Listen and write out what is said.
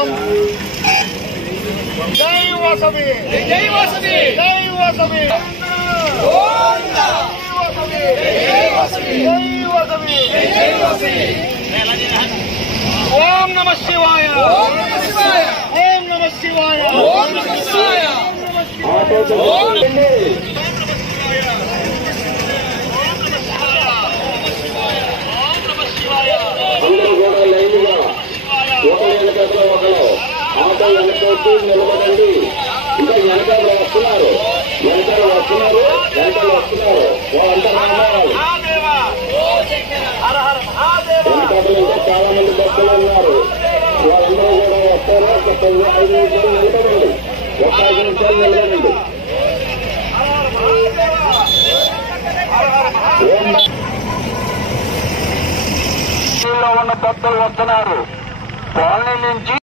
కోసం జై వాసవి జై వాసవి జై వాసవి ఓం నమః శివాయ ఓం నమః శివాయ ఓం నమః శివాయ ఓం నమః శివాయ అందరూ కూడా లైన్గా ఒకరి వెనకాల ఒకరు ఆటో వెనకొచ్చి నిలబడండి. ఇంకా వెనకాల వస్తున్నారు వాళ్ళంతా రావాలి. వెనకాల ఇంకా చాలా మంది భక్తులు ఉన్నారు. వాళ్ళందరూ కూడా వస్తారు. ఒక 5 నిమిషాలు నిలబడండి. ఒక 5 నిమిషాలు నిలబడండి. ఉన్న భక్తులు వస్తున్నారు కాలనీ నుంచి.